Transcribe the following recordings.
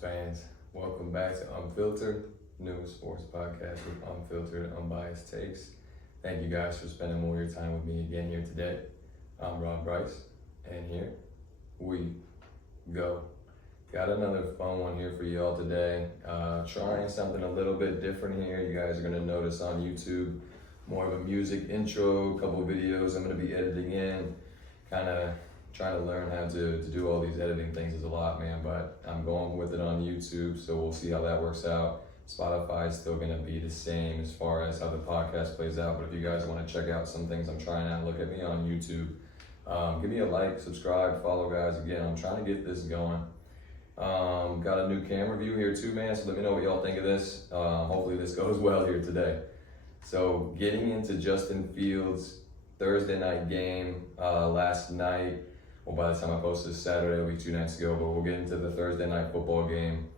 fans. Welcome back to Unfiltered, newest sports podcast with unfiltered, unbiased takes. Thank you guys for spending more of your time with me again here today. I'm Rob Bryce, and here we go. Got another fun one here for y'all today. Trying something a little bit different here. You guys are gonna notice on YouTube more of a music intro, a couple of videos I'm gonna be editing in, kind of trying to learn how to do all these editing things is a lot, man, but I'm going with it on YouTube, so we'll see how that works out. Spotify is still gonna be the same as far as how the podcast plays out, but if you guys wanna check out some things I'm trying out, look at me on YouTube. Give me a like, subscribe, follow, guys. Again, I'm trying to get this going. Got a new camera view here too, man, so let me know what y'all think of this. Hopefully this goes well here today. So getting into Justin Fields' Thursday night game last night. Well, by the time I post this Saturday, it'll be 2 nights ago, but we'll get into the Thursday night football game.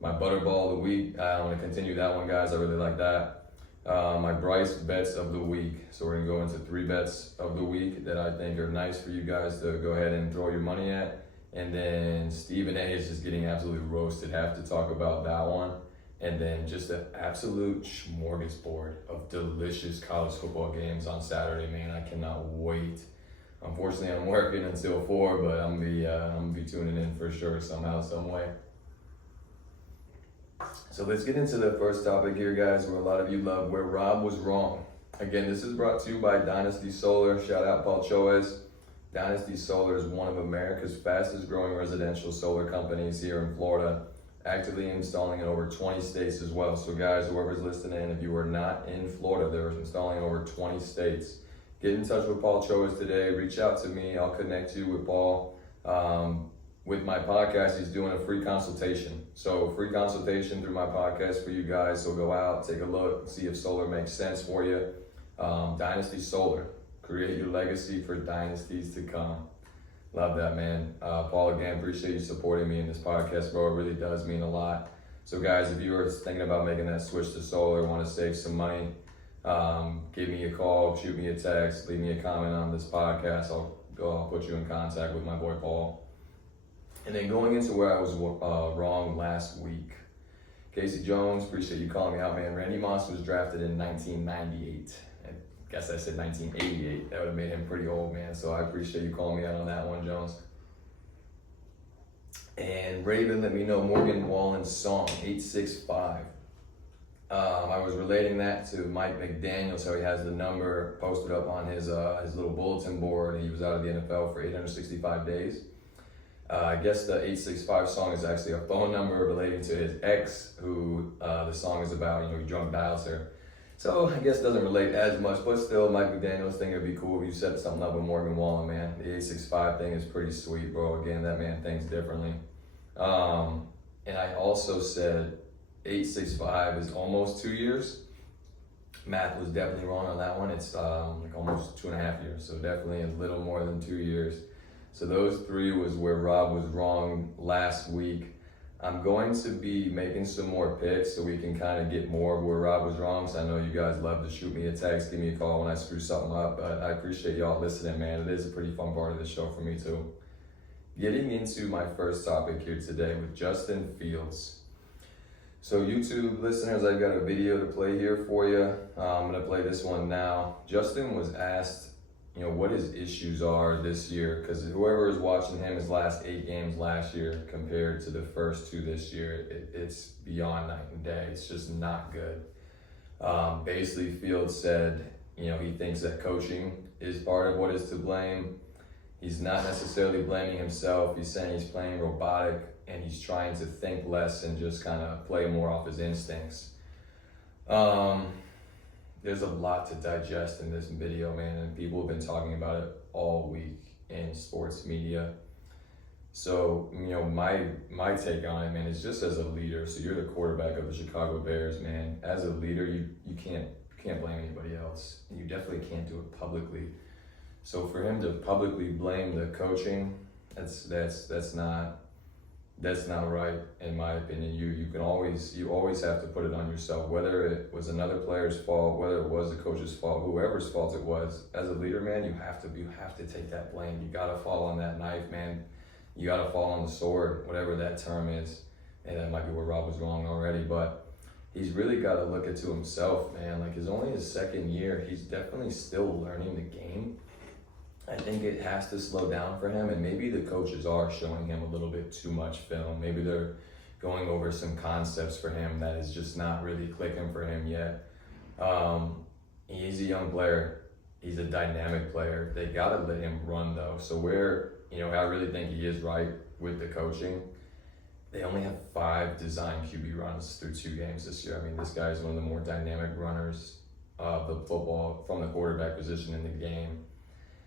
My Butterball of the week, I want to continue that one, guys. I really like that. My Bryce bets of the week. So we're going to go into 3 bets of the week that I think are nice for you guys to go ahead and throw your money at. And then Stephen A is just getting absolutely roasted. Have to talk about that one. And then just an absolute smorgasbord of delicious college football games on Saturday, man. I cannot wait. Unfortunately, I'm working until 4, but I'm gonna be tuning in for sure somehow, some way. So let's get into the first topic here, guys, where a lot of you love, where Rob was wrong. Again, this is brought to you by Dynasty Solar. Shout out Paul Choez. Dynasty Solar is one of America's fastest growing residential solar companies here in Florida, actively installing in over 20 states as well. So guys, whoever's listening, if you are not in Florida, they're installing in over 20 states. Get in touch with Paul Choez today. Reach out to me. I'll connect you with Paul. With my podcast, he's doing a free consultation. So free consultation through my podcast for you guys. So go out, take a look, see if solar makes sense for you. Dynasty Solar. Create your legacy for dynasties to come. Love that, man. Paul, again, appreciate you supporting me in this podcast, bro. It really does mean a lot. So guys, if you are thinking about making that switch to solar, want to save some money, give me a call, shoot me a text, leave me a comment on this podcast. I'll put you in contact with my boy Paul. And then going into where I was wrong last week. Casey Jones, appreciate you calling me out, man. Randy Moss was drafted in 1998. I guess I said 1988. That would have made him pretty old, man. So I appreciate you calling me out on that one, Jones. And Raven let me know Morgan Wallen's song, 865. I was relating that to Mike McDaniel, so he has the number posted up on his little bulletin board. He was out of the NFL for 865 days. I guess the 865 song is actually a phone number relating to his ex, who the song is about. He drunk dials her. So I guess it doesn't relate as much, but still, Mike McDaniel's thing would be cool if you set something up with Morgan Wallen, man. The 865 thing is pretty sweet, bro. Again, that man thinks differently. And I also said 865 is almost 2 years. Math was definitely wrong on that one. It's like almost 2.5 years, so definitely a little more than 2 years. So those 3 was where Rob was wrong last week. I'm going to be making some more picks so we can kind of get more of where Rob was wrong. So I know you guys love to shoot me a text, give me a call when I screw something up, but I appreciate y'all listening, man. It is a pretty fun part of the show for me too. Getting into my first topic here today with Justin Fields. So YouTube listeners, I've got a video to play here for you. I'm gonna play this one now. Justin was asked, what his issues are this year, because whoever is watching him, his last 8 games last year compared to the first 2 this year, it's beyond night and day. It's just not good. Basically, Fields said, he thinks that coaching is part of what is to blame. He's not necessarily blaming himself. He's saying he's playing robotic and he's trying to think less and just kind of play more off his instincts. There's a lot to digest in this video, man, and people have been talking about it all week in sports media. So, my take on it, man, is just as a leader. So you're the quarterback of the Chicago Bears, man. As a leader, you can't blame anybody else. And you definitely can't do it publicly. So for him to publicly blame the coaching, that's not right, in my opinion. You always have to put it on yourself, whether it was another player's fault, whether it was the coach's fault, whoever's fault it was. As a leader, man, you have to take that blame. You gotta fall on that knife, man. You gotta fall on the sword, whatever that term is. and that might be where Rob was wrong already, but he's really got to look into himself, man. Like, it's only his second year. He's definitely still learning the game. I think it has to slow down for him, and maybe the coaches are showing him a little bit too much film. Maybe they're going over some concepts for him that is just not really clicking for him yet. He's a young player. He's a dynamic player. They got to let him run, though. So I really think he is right with the coaching. They only have 5 designed QB runs through 2 games this year. I mean, this guy is one of the more dynamic runners of the football from the quarterback position in the game.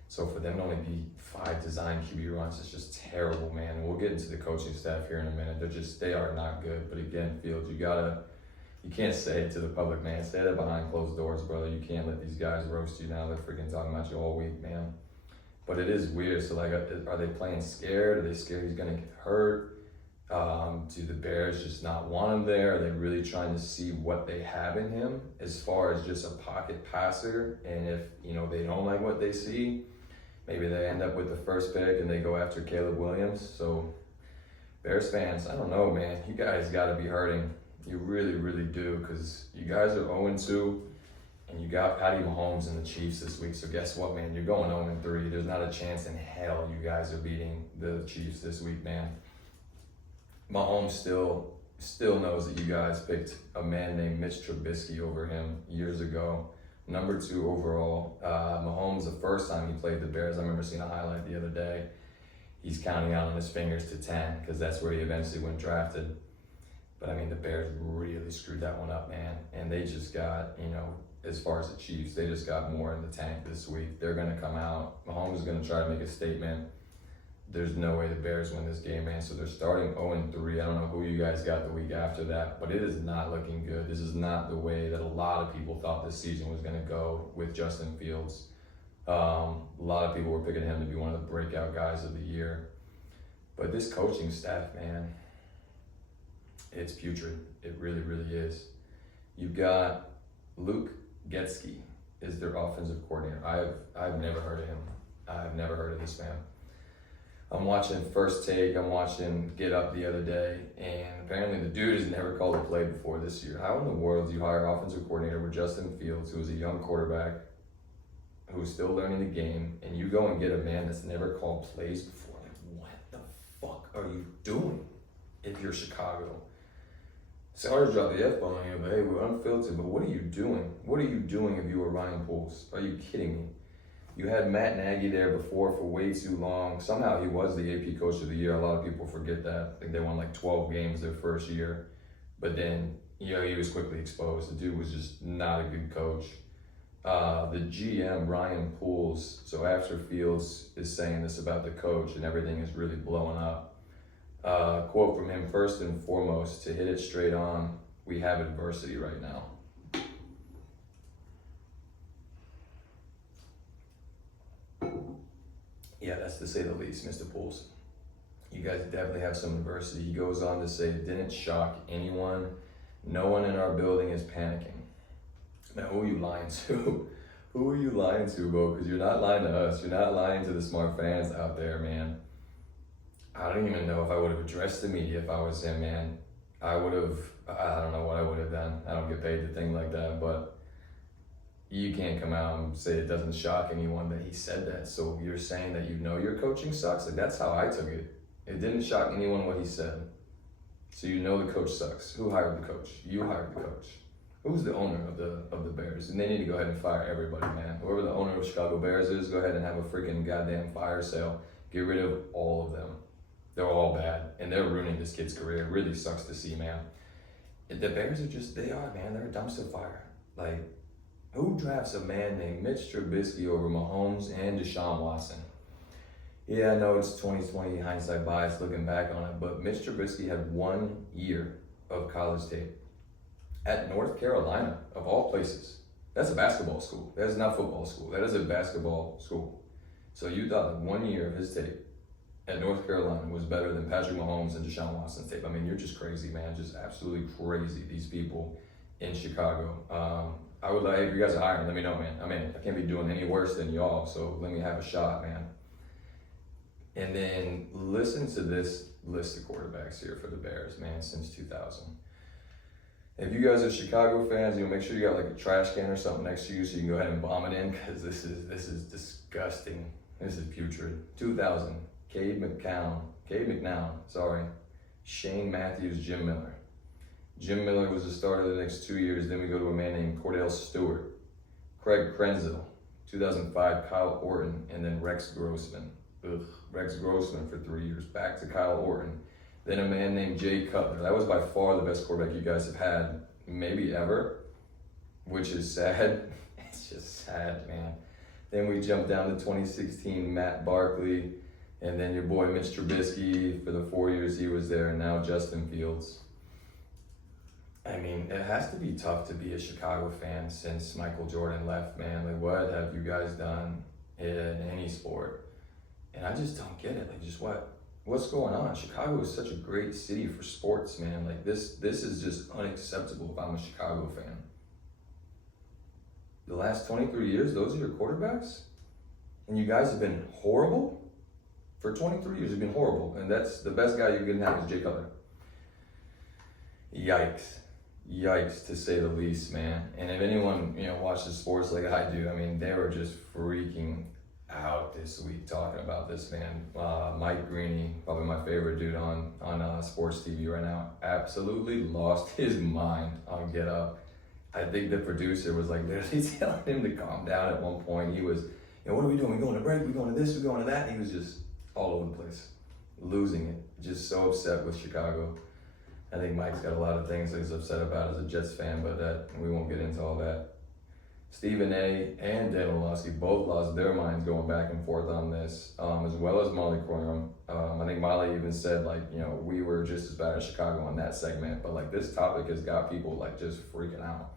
So for them to only be 5 designed QB runs is just terrible, man. And we'll get into the coaching staff here in a minute. They are not good. But again, Fields, you can't say it to the public, man. Say that behind closed doors, brother. You can't let these guys roast you now. They're freaking talking about you all week, man. But it is weird. So, like, are they playing scared? Are they scared he's going to get hurt? Do the Bears just not want him there? Are they really trying to see what they have in him as far as just a pocket passer? And if, they don't like what they see, maybe they end up with the first pick and they go after Caleb Williams. So, Bears fans, I don't know, man. You guys got to be hurting. You really, really do, because you guys are 0-2, and you got Patty Mahomes and the Chiefs this week. So guess what, man? You're going 0-3. There's not a chance in hell you guys are beating the Chiefs this week, man. Mahomes still knows that you guys picked a man named Mitch Trubisky over him years ago. Number 2 overall. Mahomes, the first time he played the Bears, I remember seeing a highlight the other day. He's counting out on his fingers to 10, because that's where he eventually went drafted. But I mean, the Bears really screwed that one up, man. And they just got, as far as the Chiefs, they just got more in the tank this week. They're going to come out. Mahomes is going to try to make a statement. There's no way the Bears win this game, man. So they're starting 0-3. I don't know who you guys got the week after that, but it is not looking good. This is not the way that a lot of people thought this season was going to go with Justin Fields. A lot of people were picking him to be one of the breakout guys of the year. But this coaching staff, man, it's putrid. It really, really is. You've got Luke Getsky is their offensive coordinator. I've never heard of him. I've never heard of this man. I'm watching First Take. I'm watching Get Up the other day, and apparently the dude has never called a play before this year. How in the world do you hire an offensive coordinator with Justin Fields, who is a young quarterback, who's still learning the game, and you go and get a man that's never called plays before? Like, what the fuck are you doing if you're Chicago? Sorry to drop the F-bomb on you, but hey, we're unfiltered, but what are you doing? What are you doing if you were Ryan Poles? Are you kidding me? You had Matt Nagy there before for way too long. Somehow he was the AP Coach of the Year. A lot of people forget that. I think they won like 12 games their first year. But then, he was quickly exposed. The dude was just not a good coach. The GM, Ryan Poles, so after Fields is saying this about the coach and everything is really blowing up, quote from him: "First and foremost, to hit it straight on, we have adversity right now." Yeah, that's to say the least, Mr. Poles. You guys definitely have some adversity. He goes on to say, "It didn't shock anyone. No one in our building is panicking." Now, who are you lying to? Who are you lying to, bro? Because you're not lying to us. You're not lying to the smart fans out there, man. I don't even know if I would have addressed the media if I was him, man. I don't know what I would have done. I don't get paid to think like that, but you can't come out and say it doesn't shock anyone that he said that. So you're saying that your coaching sucks? Like, that's how I took it. It didn't shock anyone what he said. So the coach sucks. Who hired the coach? You hired the coach. Who's the owner of the Bears? And they need to go ahead and fire everybody, man. Whoever the owner of Chicago Bears is, go ahead and have a freaking goddamn fire sale. Get rid of all of them. They're all bad, and they're ruining this kid's career. It really sucks to see, man. The Bears are, man. They're a dumpster fire. Like, who drafts a man named Mitch Trubisky over Mahomes and Deshaun Watson? Yeah, I know it's 2020 hindsight bias looking back on it, but Mitch Trubisky had 1 year of college tape at North Carolina, of all places. That's a basketball school. That is not football school. That is a basketball school. So you thought that 1 year of his tape at North Carolina was better than Patrick Mahomes and Deshaun Watson's tape. I mean, you're just crazy, man. Just absolutely crazy, these people in Chicago. I would like, if you guys are hiring, let me know, man. I mean, I can't be doing any worse than y'all, so let me have a shot, man. And then listen to this list of quarterbacks here for the Bears, man, since 2000. If you guys are Chicago fans, make sure you got like a trash can or something next to you so you can go ahead and bomb it in, because this is disgusting. This is putrid. 2000, Cade McNown, Shane Matthews, Jim Miller. Jim Miller was the starter the next 2 years. Then we go to a man named Cordell Stewart, Craig Krenzel, 2005, Kyle Orton, and then Rex Grossman. Rex Grossman for 3 years, back to Kyle Orton. Then a man named Jay Cutler. That was by far the best quarterback you guys have had, maybe ever, which is sad. It's just sad, man. Then we jump down to 2016, Matt Barkley, and then your boy Mitch Trubisky for the 4 years he was there, and now Justin Fields. I mean, it has to be tough to be a Chicago fan since Michael Jordan left, man. Like, what have you guys done in any sport? And I just don't get it. Like, just what's going on? Chicago is such a great city for sports, man. Like, this is just unacceptable if I'm a Chicago fan. The last 23 years, those are your quarterbacks? And you guys have been horrible? For 23 years, you've been horrible. And that's the best guy you can have is Jay Cutler. Yikes, to say the least, man. And if anyone, watches sports like I do, I mean, they were just freaking out this week talking about this, man. Mike Greeny, probably my favorite dude on sports TV right now, absolutely lost his mind on Get Up. I think the producer was like literally telling him to calm down at one point. He was, what are we doing? We going to break? We going to this? We going to that? And he was just all over the place, losing it. Just so upset with Chicago. I think Mike's got a lot of things that he's upset about as a Jets fan, but we won't get into all that. Stephen A. and Dan Orlovsky both lost their minds going back and forth on this, as well as Molly Cornerum. I think Molly even said, we were just as bad as Chicago on that segment, but this topic has got people just freaking out.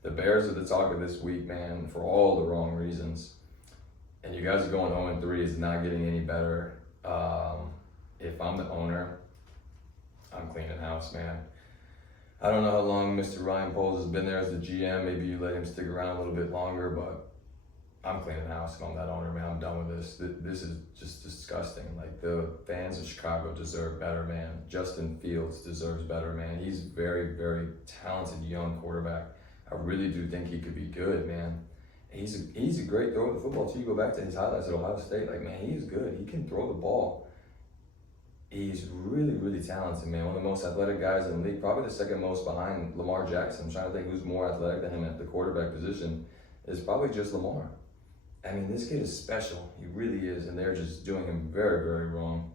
The Bears are the talk of this week, man, for all the wrong reasons. And you guys are going 0-3, it's not getting any better. If I'm the owner, I'm cleaning house, man. I don't know how long Mr. Ryan Poles has been there as the GM. Maybe you let him stick around a little bit longer, but I'm cleaning house if I'm that owner, man. I'm done with this. This is just disgusting. The fans of Chicago deserve better, man. Justin Fields deserves better, man. He's very, very talented young quarterback. I really do think he could be good, man. He's a great thrower of the football too. You go back to his highlights at Ohio State, he's good. He can throw the ball. He's really, really talented, man. One of the most athletic guys in the league, probably the second most behind Lamar Jackson. I'm trying to think who's more athletic than him at the quarterback position. It's probably just Lamar. I mean, this kid is special. He really is, and they're just doing him very, very wrong.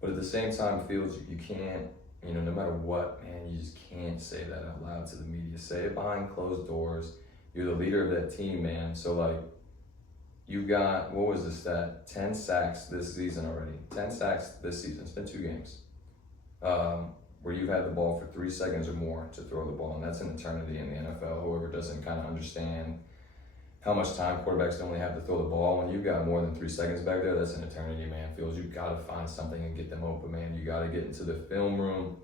But at the same time, Fields, you can't, no matter what, man, you just can't say that out loud to the media. Say it behind closed doors. You're the leader of that team, man. So, you've got, what was the stat? 10 sacks this season already. 10 sacks this season. It's been 2 games where you've had the ball for 3 seconds or more to throw the ball, and that's an eternity in the NFL. Whoever doesn't kind of understand how much time quarterbacks normally have to throw the ball, when you've got more than 3 seconds back there, that's an eternity, man. Fields, you've got to find something and get them open, man. You got to get into the film room.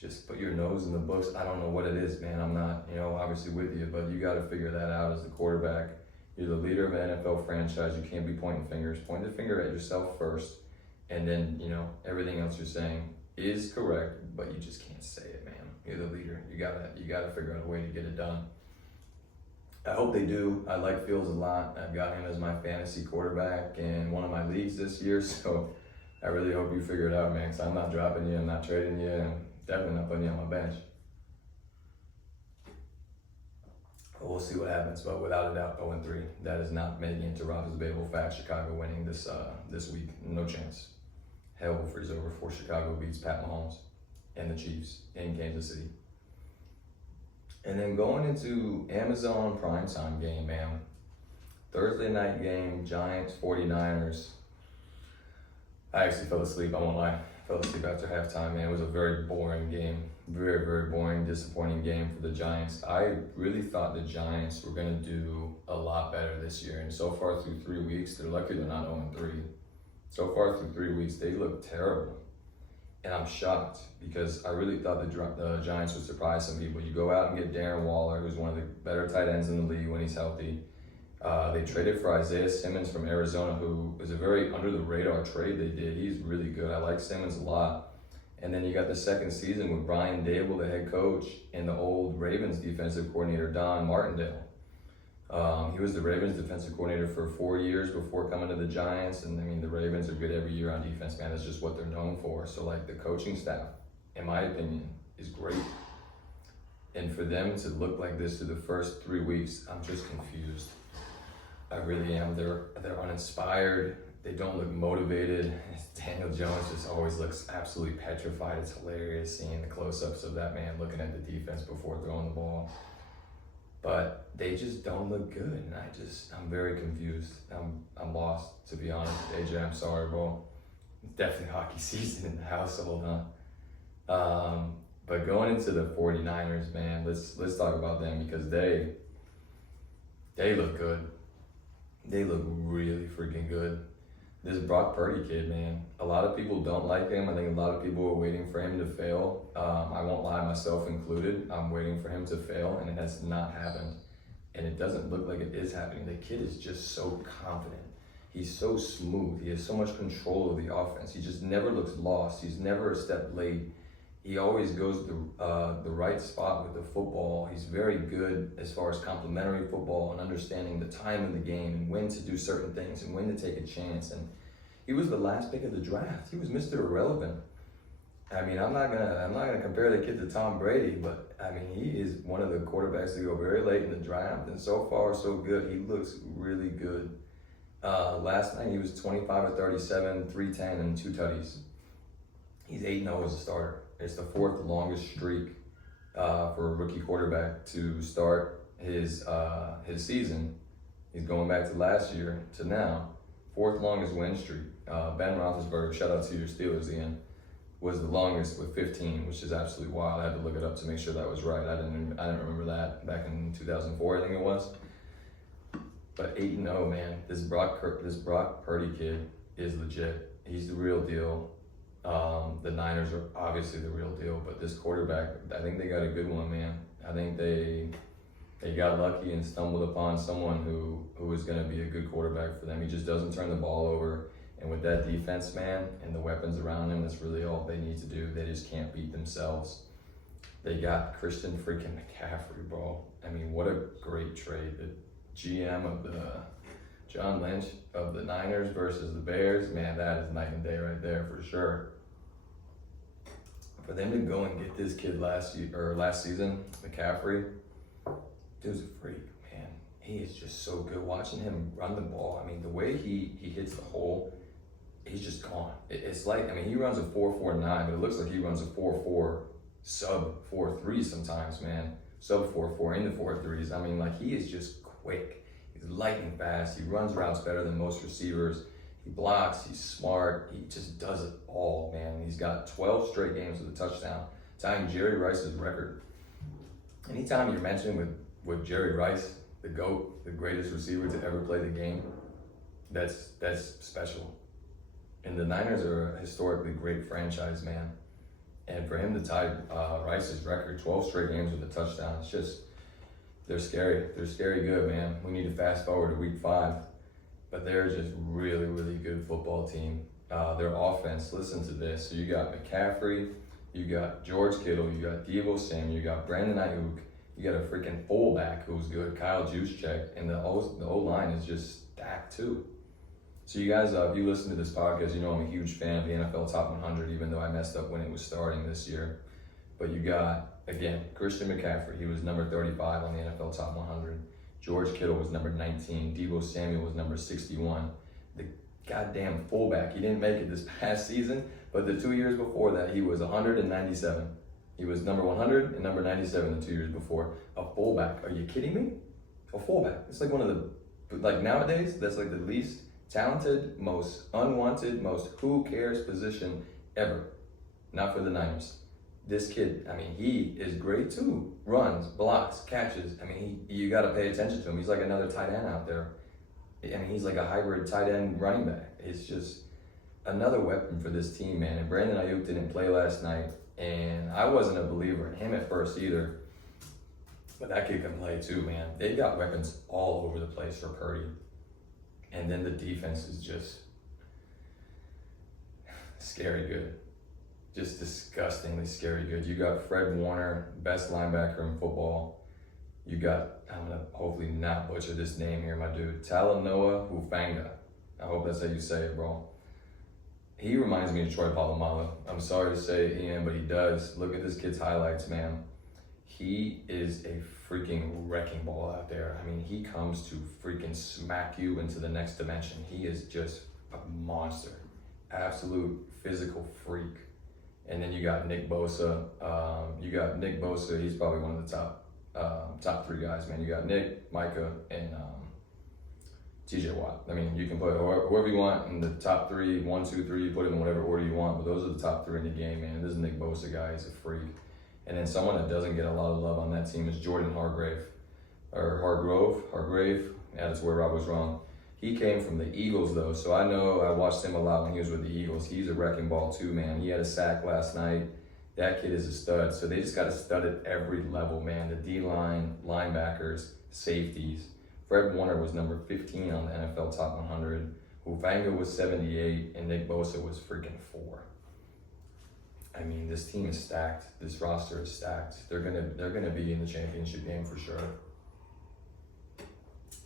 Just put your nose in the books. I don't know what it is, man. I'm not, obviously with you, but you got to figure that out as the quarterback. You're the leader of an NFL franchise. You can't be pointing fingers. Point the finger at yourself first, and then, everything else you're saying is correct, but you just can't say it, man. You're the leader. You gotta figure out a way to get it done. I hope they do. I like Fields a lot. I've got him as my fantasy quarterback in one of my leagues this year, so I really hope you figure it out, man, because I'm not dropping you, I'm not trading you, and definitely not putting you on my bench. We'll see what happens, but without a doubt, 0-3. That is not making it to Rob's debatable fact. Chicago winning this week, no chance. Hell will freeze over before Chicago beats Pat Mahomes and the Chiefs in Kansas City. And then going into Amazon primetime game, man. Thursday night game, Giants, 49ers. I actually fell asleep, I won't lie. Fell asleep after halftime, man. It was a very boring game. Very, very boring, disappointing game for the Giants. I really thought the Giants were going to do a lot better this year. And so far through 3 weeks, they're lucky they're not 0-3. So far through 3 weeks, they look terrible. And I'm shocked because I really thought the Giants would surprise some people. You go out and get Darren Waller, who's one of the better tight ends in the league when he's healthy. They traded for Isaiah Simmons from Arizona, who was a very under-the-radar trade they did. He's really good. I like Simmons a lot. And then you got the second season with Brian Dable, the head coach, and the old Ravens defensive coordinator, Don Martindale. He was the Ravens defensive coordinator for 4 years before coming to the Giants. And I mean, the Ravens are good every year on defense, man. That's just what they're known for. So like the coaching staff, in my opinion, is great. And for them to look like this through the first 3 weeks, I'm just confused. I really am. They're uninspired. They don't look motivated. Daniel Jones just always looks absolutely petrified. It's hilarious seeing the close-ups of that man looking at the defense before throwing the ball. But they just don't look good, and I'm very confused. I'm lost, to be honest. AJ, I'm sorry, bro. It's definitely hockey season in the household, huh? But going into the 49ers, man, let's talk about them because they look good. They look really freaking good. This Brock Purdy kid, man, a lot of people don't like him. I think a lot of people are waiting for him to fail. I won't lie, myself included. I'm waiting for him to fail, and it has not happened. And it doesn't look like it is happening. The kid is just so confident. He's so smooth. He has so much control of the offense. He just never looks lost. He's never a step late. He always goes to the right spot with the football. He's very good as far as complementary football and understanding the time of the game and when to do certain things and when to take a chance. And he was the last pick of the draft. He was Mr. Irrelevant. I mean, I'm not gonna compare the kid to Tom Brady, but I mean, he is one of the quarterbacks to go very late in the draft, and so far so good. He looks really good. Last night he was 25 of 37, 310, and 2 tutties. He's 8-0 as a starter. It's the 4th longest streak for a rookie quarterback to start his season. He's going back to last year to now. 4th longest win streak. Ben Roethlisberger, shout out to your Steelers again, was the longest with 15, which is absolutely wild. I had to look it up to make sure that was right. I didn't remember that back in 2004, I think it was. But 8-0, man. This Brock Purdy kid is legit. He's the real deal. The Niners are obviously the real deal, but this quarterback, I think they got a good one, man. I think they got lucky and stumbled upon someone who is going to be a good quarterback for them. He just doesn't turn the ball over. And with that defense, man, and the weapons around him, that's really all they need to do. They just can't beat themselves. They got Christian freaking McCaffrey, bro. I mean, what a great trade. The GM of the John Lynch of the Niners versus the Bears, man, that is night and day right there for sure. For them to go and get this kid last season, McCaffrey, dude's a freak, man. He is just so good. Watching him run the ball, I mean, the way he hits the hole, he's just gone. It's like, I mean, he runs a 4.49, but it looks like he runs a 4.4, sub 4.3 sometimes, man. Sub 4.4 into 4.3s. I mean, like, he is just quick. He's lightning fast. He runs routes better than most receivers. He blocks. He's smart. He just does it all, man. He's got 12 straight games with a touchdown, tying Jerry Rice's record. Anytime you're mentioned with Jerry Rice, the GOAT, the greatest receiver to ever play the game, that's special. And the Niners are a historically great franchise, man. And for him to tie Rice's record, 12 straight games with a touchdown, it's just, they're scary. They're scary good, man. We need to fast forward to week 5. But they're just really, really good football team. Their offense, listen to this. So you got McCaffrey, you got George Kittle, you got Deebo Samuel, you got Brandon Ayuk, you got a freaking fullback who's good, Kyle Juszczyk, and the O-line is just stacked too. So you guys, if you listen to this podcast, you know I'm a huge fan of the NFL Top 100, even though I messed up when it was starting this year. But you got, again, Christian McCaffrey. He was number 35 on the NFL Top 100. George Kittle was number 19. Deebo Samuel was number 61. The goddamn fullback, he didn't make it this past season, but the 2 years before that, he was 197. He was number 100 and number 97 the 2 years before. A fullback, are you kidding me? A fullback. It's like one of the, like nowadays, that's like the least talented, most unwanted, most who cares position ever. Not for the Niners. This kid, I mean, he is great too. Runs, blocks, catches. I mean, you got to pay attention to him. He's like another tight end out there. I mean, he's like a hybrid tight end running back. It's just another weapon for this team, man. And Brandon Ayuk didn't play last night, and I wasn't a believer in him at first either. But that kid can play too, man. They got weapons all over the place for Purdy. And then the defense is just scary good. just disgustingly scary good. You got Fred Warner, best linebacker in football. You got, I'm gonna hopefully not butcher this name here, my dude, Talanoa Hufanga. I hope that's how you say it, bro. He reminds me of Troy Polamalu. I'm sorry to say it, Ian, but he does. Look at this kid's highlights, man. He is a freaking wrecking ball out there. I mean, he comes to freaking smack you into the next dimension. He is just a monster. Absolute physical freak. And then you got Nick Bosa. He's probably one of the top 3 guys, man. You got Nick, Micah, and TJ Watt. I mean, you can put whoever you want in the top 3, 1, 2, 3, you put him in whatever order you want, but those are the top 3 in the game, man. This is Nick Bosa guy, he's a freak. And then someone that doesn't get a lot of love on that team is Jordan Hargrave. Yeah, that's where I was wrong. He came from the Eagles though, so I know I watched him a lot when he was with the Eagles. He's a wrecking ball too, man. He had a sack last night. That kid is a stud. So they just got to stud at every level, man. The D-line, linebackers, safeties. Fred Warner was number 15 on the NFL Top 100. Hufanga was 78, and Nick Bosa was freaking 4. I mean, this team is stacked. This roster is stacked. They're gonna be in the championship game for sure.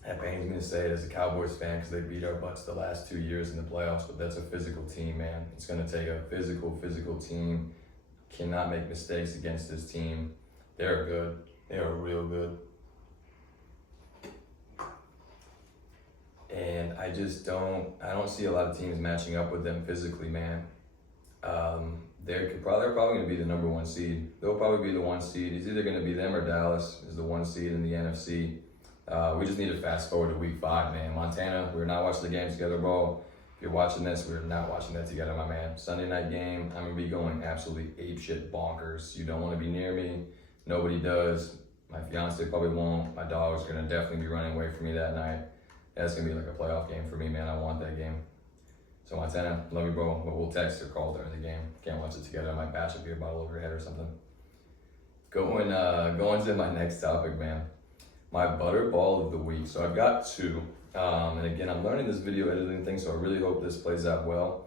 That pains me to say it as a Cowboys fan because they beat our butts the last 2 years in the playoffs, but that's a physical team, man. It's gonna take a physical team. Cannot make mistakes against this team. They're good. They are real good. And I don't see a lot of teams matching up with them physically, man. They're probably going to be the number 1 seed. They'll probably be the 1 seed. It's either going to be them or Dallas is the 1 seed in the NFC. We just need to fast forward to week 5, man. Montana, we're not watching the game together, bro. If you're watching this, we're not watching that together, my man. Sunday night game, I'm going to be going absolutely apeshit bonkers. You don't want to be near me. Nobody does. My fiance probably won't. My dog's going to definitely be running away from me that night. That's going to be like a playoff game for me, man. I want that game. So Montana, love you, bro. But we'll text or call during the game. Can't watch it together. I might bash a beer bottle over your head or something. Going to my next topic, man. My Butterball of the week. So I've got 2. And again, I'm learning this video editing thing, so I really hope this plays out well.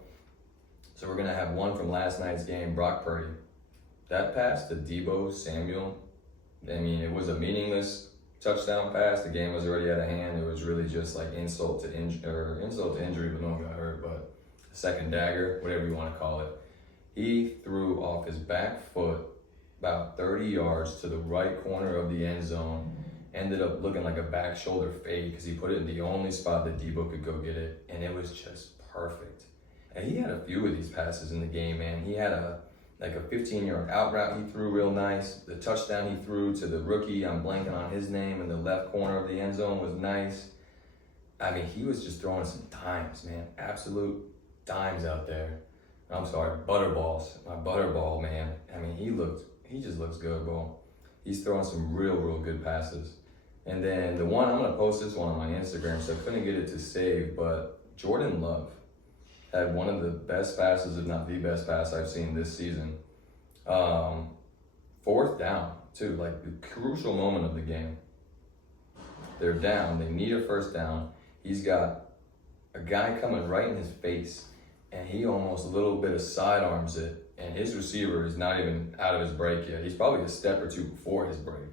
So we're going to have one from last night's game, Brock Purdy. That pass to Deebo Samuel, I mean, it was a meaningless touchdown pass. The game was already out of hand. It was really just like insult to injury, but no one got hurt, but second dagger, whatever you want to call it. He threw off his back foot about 30 yards to the right corner of the end zone. Ended up looking like a back shoulder fade because he put it in the only spot that Deebo could go get it, and it was just perfect. And he had a few of these passes in the game, man. He had a 15-yard out route he threw real nice. The touchdown he threw to the rookie, I'm blanking on his name, in the left corner of the end zone was nice. I mean, he was just throwing some dimes, man. Absolute dimes out there. I'm sorry, butterballs. My Butterball, man. I mean, he just looks good, bro. He's throwing some real good passes. And then the one, I'm going to post this one on my Instagram, so I couldn't get it to save, but Jordan Love had one of the best passes, if not the best pass I've seen this season. 4th down, too, like the crucial moment of the game. They're down, they need a 1st down. He's got a guy coming right in his face, and he almost a little bit of sidearms it, and his receiver is not even out of his break yet. He's probably a step or 2 before his break.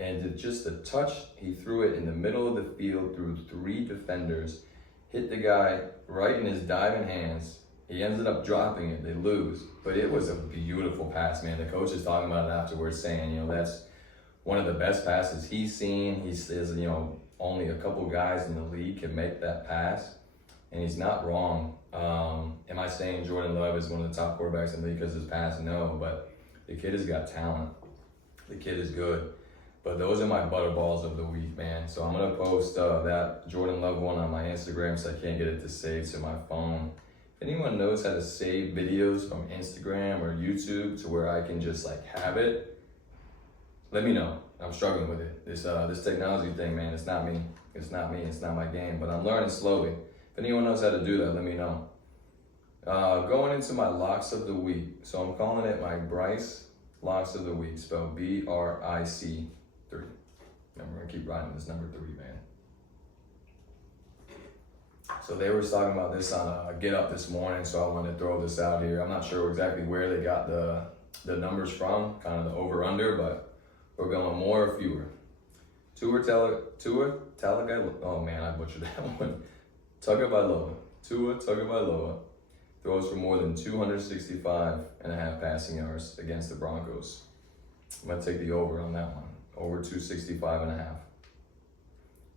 And just a touch, he threw it in the middle of the field through 3 defenders, hit the guy right in his diving hands. He ended up dropping it, they lose. But it was a beautiful pass, man. The coach is talking about it afterwards, saying, that's one of the best passes he's seen. He says, only a couple guys in the league can make that pass. And he's not wrong. Am I saying Jordan Love is one of the top quarterbacks in the league because of his pass? No, but the kid has got talent. The kid is good. But those are my Butterballs of the week, man. So I'm going to post that Jordan Love one on my Instagram so I can't get it to save to my phone. If anyone knows how to save videos from Instagram or YouTube to where I can just have it, let me know. I'm struggling with it. This technology thing, man, it's not me. It's not me. It's not my game. But I'm learning slowly. If anyone knows how to do that, let me know. Going into my locks of the week. So I'm calling it my Bryce locks of the week, spelled BRIC 3. And we're gonna keep riding this number 3, man. So they were talking about this on Get Up this morning, so I wanted to throw this out here. I'm not sure exactly where they got the numbers from, kind of the over-under, but we're going more or fewer. Tua Tagovailoa, oh man, I butchered that one. Tua Tagovailoa throws for more than 265.5 passing yards against the Broncos. I'm going to take the over on that one, over 265.5.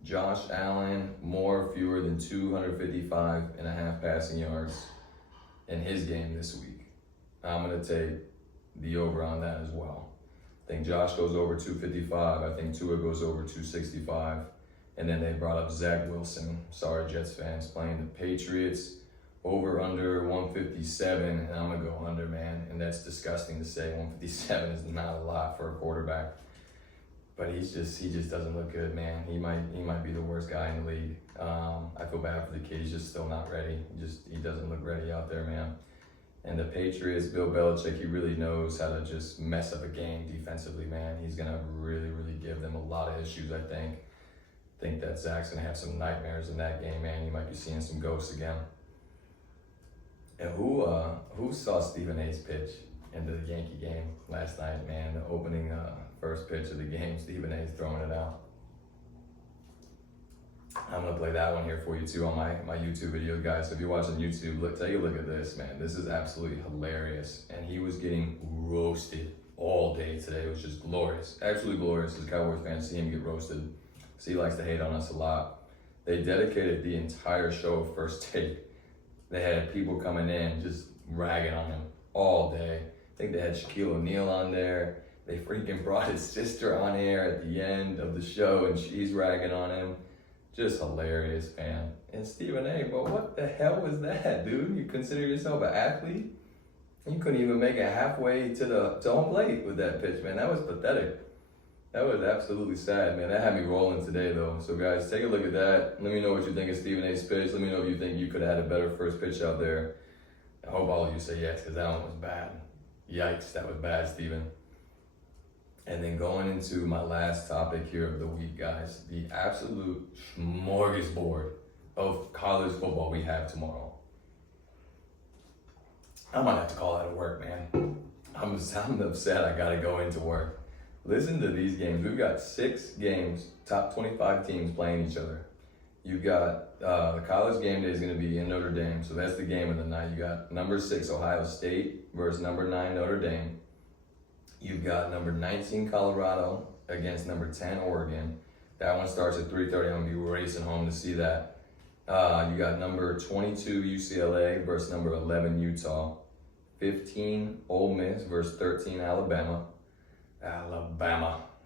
Josh Allen, more or fewer than 255.5 passing yards in his game this week. I'm going to take the over on that as well. I think Josh goes over 255. I think Tua goes over 265. And then they brought up Zach Wilson. Sorry, Jets fans, playing the Patriots. Over under 157, and I'm going to go under, man. And that's disgusting to say. 157 is not a lot for a quarterback. But he just doesn't look good, man. He might be the worst guy in the league. I feel bad for the kid. He's just still not ready. He doesn't look ready out there, man. And the Patriots, Bill Belichick, he really knows how to just mess up a game defensively, man. He's gonna really give them a lot of issues, I think. I think that Zach's gonna have some nightmares in that game, man. You might be seeing some ghosts again. And who saw Stephen A's pitch into the Yankee game last night, man? The opening first pitch of the game, Stephen A's throwing it out. I'm gonna play that one here for you too on my YouTube video, guys. So if you're watching YouTube, take a look at this, man. This is absolutely hilarious. And he was getting roasted all day today. It was just glorious, absolutely glorious. As a Cowboys fan, to see him get roasted. So he likes to hate on us a lot. They dedicated the entire show of First Take. They had people coming in just ragging on him all day. I think they had Shaquille O'Neal on there. They freaking brought his sister on air at the end of the show, and she's ragging on him. Just hilarious, man. And Stephen A, bro, what the hell was that, dude? You consider yourself an athlete? You couldn't even make it halfway to home plate with that pitch, man. That was pathetic. That was absolutely sad, man. That had me rolling today, though. So, guys, take a look at that. Let me know what you think of Stephen A's pitch. Let me know if you think you could have had a better first pitch out there. I hope all of you say yes, because that one was bad. Yikes, that was bad, Stephen. And then going into my last topic here of the week, guys, the absolute smorgasbord of college football we have tomorrow. I might have to call out of work, man. I'm upset I gotta go into work. Listen to these games. We've got 6 games, top 25 teams playing each other. You've got the college game day is going to be in Notre Dame, so that's the game of the night. You got number 6 Ohio State versus number 9 Notre Dame. You've got number 19 Colorado against number 10 Oregon. That one starts at 3:30. I'm going to be racing home to see that. You got number 22 UCLA versus number 11 Utah. 15 Ole Miss versus 13 Alabama. I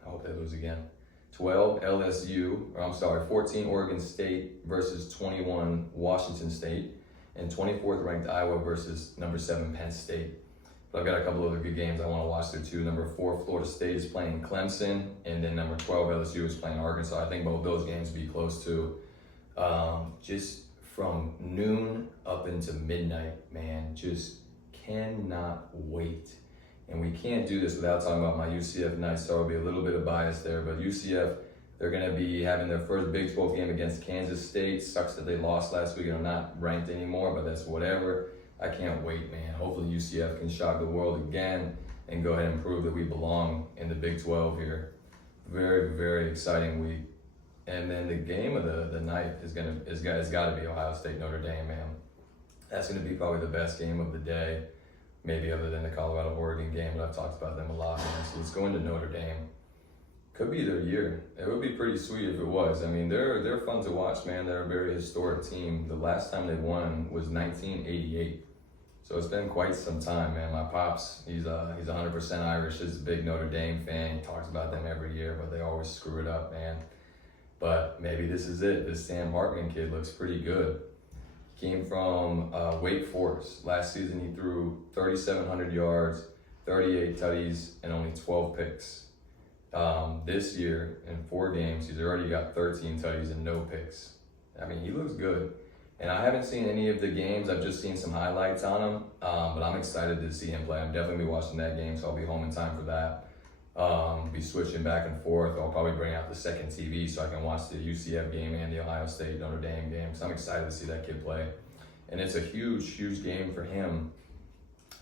hope they lose again. 14 Oregon State versus 21 Washington State, and 24th ranked Iowa versus number 7 Penn State. But I've got a couple other good games I want to watch there too. Number 4 Florida State is playing Clemson, and then number 12 LSU is playing Arkansas. I think both those games will be close too. Just from noon up into midnight, man, just cannot wait. And we can't do this without talking about my UCF Knights, so there'll be a little bit of bias there. But UCF, they're going to be having their first Big 12 game against Kansas State. Sucks that they lost last week and are not ranked anymore, but that's whatever. I can't wait, man. Hopefully UCF can shock the world again and go ahead and prove that we belong in the Big 12 here. Very, very exciting week. And then the game of the night is got to be Ohio State Notre Dame, man. That's going to be probably the best game of the day. Maybe other than the Colorado-Oregon game, but I've talked about them a lot, man. So let's go into Notre Dame. Could be their year. It would be pretty sweet if it was. I mean, they're fun to watch, man. They're a very historic team. The last time they won was 1988. So it's been quite some time, man. My pops, he's 100% Irish. He's a big Notre Dame fan. He talks about them every year, but they always screw it up, man. But maybe this is it. This Sam Hartman kid looks pretty good. Came from Wake Forest. Last season, he threw 3,700 yards, 38 tutties, and only 12 picks. This year, in 4 games, he's already got 13 tutties and no picks. I mean, he looks good. And I haven't seen any of the games. I've just seen some highlights on him. But I'm excited to see him play. I'm definitely be watching that game, so I'll be home in time for that. Be switching back and forth. I'll probably bring out the second TV so I can watch the UCF game and the Ohio State Notre Dame game. So I'm excited to see that kid play. And it's a huge, huge game for him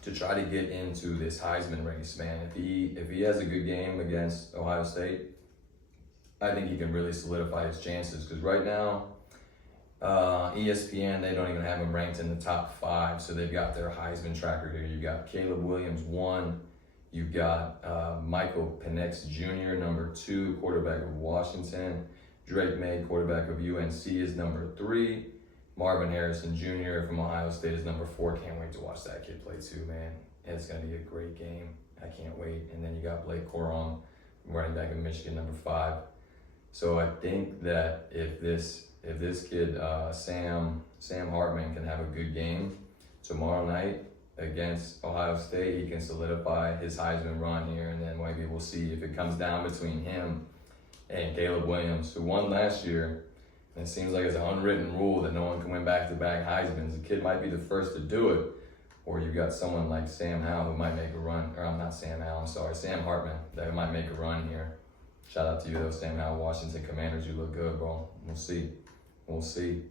to try to get into this Heisman race, man. If he has a good game against Ohio State, I think he can really solidify his chances. Because right now, ESPN, they don't even have him ranked in the top 5. So they've got their Heisman tracker here. You got Caleb Williams 1. You've got Michael Penix Jr., number 2, quarterback of Washington. Drake May, quarterback of UNC, is number 3. Marvin Harrison Jr. from Ohio State is number 4. Can't wait to watch that kid play too, man. It's going to be a great game. I can't wait. And then you got Blake Corum, running back of Michigan, number 5. So I think that if this kid, Sam Hartman, can have a good game tomorrow night against Ohio State, he can solidify his Heisman run here. And then maybe we'll see if it comes down between him and Caleb Williams, who won last year. And it seems like it's an unwritten rule that no one can win back-to-back Heismans. The kid might be the first to do it, or you got someone like Sam Howell who might make a run, or I'm not Sam Howell, I'm sorry, Sam Hartman, that might make a run here. Shout out to you though, Sam Howell, Washington Commanders, you look good, bro. We'll see.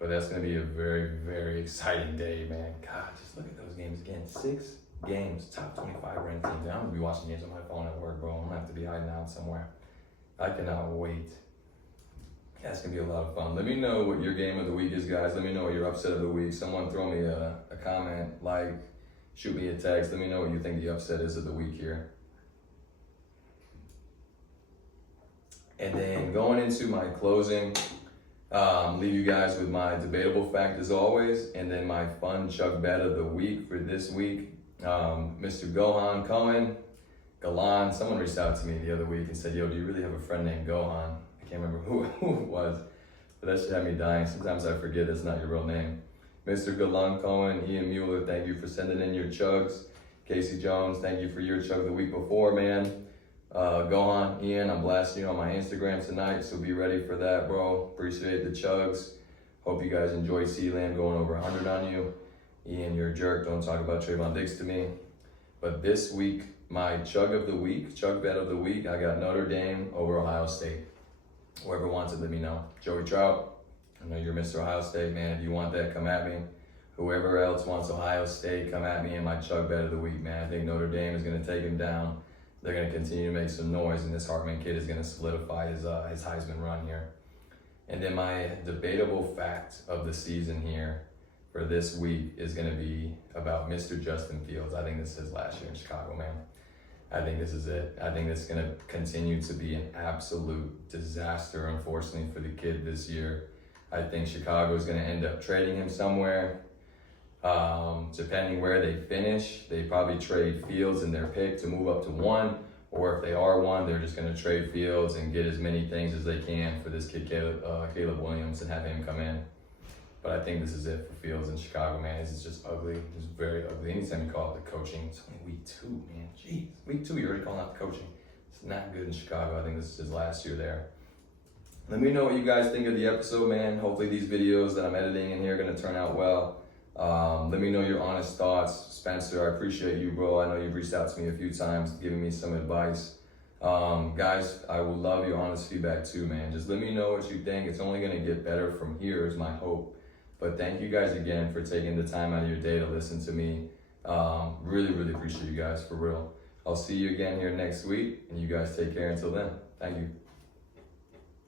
But that's gonna be a very, very exciting day, man. God, just look at those games again. 6 games, top 25 ranked teams. I'm gonna be watching games on my phone at work, bro. I'm gonna have to be hiding out somewhere. I cannot wait. That's gonna be a lot of fun. Let me know what your game of the week is, guys. Let me know what your upset of the week. Someone throw me a comment, shoot me a text. Let me know what you think the upset is of the week here. And then going into my closing, leave you guys with my debatable fact as always, and then my fun chug bet of the week for this week. Mr. Gohan Cohen, Galan, someone reached out to me the other week and said, yo, do you really have a friend named Gohan? I can't remember who it was, but that should have me dying. Sometimes I forget it's not your real name. Mr. Galan Cohen, Ian Mueller, thank you for sending in your chugs. Casey Jones, thank you for your chug the week before, man. Gohan, Ian, I'm blasting you on my Instagram tonight, so be ready for that, bro. Appreciate the chugs. Hope you guys enjoy Sealand going over 100 on you. Ian, you're a jerk. Don't talk about Trayvon Diggs to me. But this week, my chug of the week, chug bet of the week, I got Notre Dame over Ohio State. Whoever wants it, let me know. Joey Trout, I know you're Mr. Ohio State, man. If you want that, come at me. Whoever else wants Ohio State, come at me in my chug bet of the week, man. I think Notre Dame is going to take him down. They're going to continue to make some noise, and this Hartman kid is going to solidify his Heisman run here. And then my debatable fact of the season here for this week is going to be about Mr. Justin Fields. I think this is his last year in Chicago, man. I think this is it. I think this is going to continue to be an absolute disaster, unfortunately, for the kid this year. I think Chicago is going to end up trading him somewhere. Depending where they finish, they probably trade Fields in their pick to move up to 1, or if they are 1, they're just going to trade Fields and get as many things as they can for this kid Caleb Williams and have him come in. But I think this is it for Fields in Chicago, man. This is just ugly. It's very ugly. Anytime you call it the coaching, it's only week 2, man. Jeez, week 2, you're already calling out the coaching. It's not good in Chicago. I think this is his last year there. Let me know what you guys think of the episode, man. Hopefully these videos that I'm editing in here are going to turn out well. Let me know your honest thoughts. Spencer, I appreciate you, bro. I know you've reached out to me a few times, giving me some advice. Guys, I would love your honest feedback too, man. Just let me know what you think. It's only going to get better from here is my hope. But thank you guys again for taking the time out of your day to listen to me. Really, really appreciate you guys, for real. I'll see you again here next week, and you guys take care until then. Thank you.